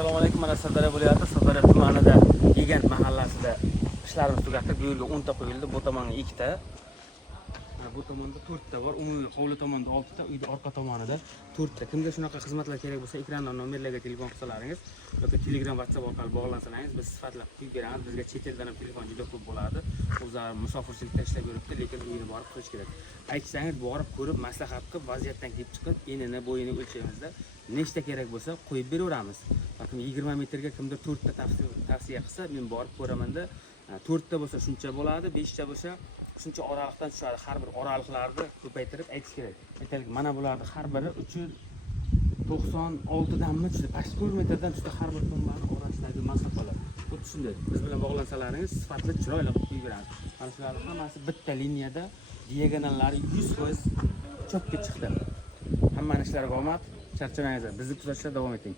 Assalomu alaykum. Mana Sirdaryo viloyati Sirdaryo tumanida Gigant mahallasida ishlarimiz tugatib, bu yerga 10 ta qo'yildi. Bu tomonga 2 ta. Bu tomonda 4 ta bor. Umumiy hovli tomonda 6 ta, uyda orqa tomonida 4 ta. Kimga shunaqa xizmatlar kerak bo'lsa, ekrandan nomerlarga telefon qilsalaringiz yoki Telegram, WhatsApp orqali bog'lansalaringiz, biz sifatlab qo'yib beramiz. Bizga chet eldan ham telefon juda ko'p bo'ladi. O'zlari musofirchilikda ishlab yuribdi, lekin uyini borib qilish kerak. Aytsangiz, borib ko'rib, maslahat qilib, vaziyatdan kelib chiqib, enini, bo'yini o'lchaymizda nechta kerak bo'lsa qo'yib beraveramiz. Bakın 20 metrga kimdir 4 ta tavsiya qilsa, men borib ko'raman-da. 4 ta bo'lsa shuncha bo'ladi, 5 ta bo'lsa shuncha oraliqdan tushadi. Har bir oraliqlarni ko'paytirib aytish kerak. Aytaylik, mana bularni har biri 396 danmi tushdi. Past 4 metrdan tushdi har bir tomonlari orasidagi masofalar. Xuddi shunday. Biz bilan bog'lansalaringiz, sifatli chiroyli qilib qo'yib beramiz. Mana shularning hammasi bitta liniyada, diagonallari 100% chopga chiqdi. Hamma ishlariga omad, charchamangizlar. Bizni kuzatishda davom eting.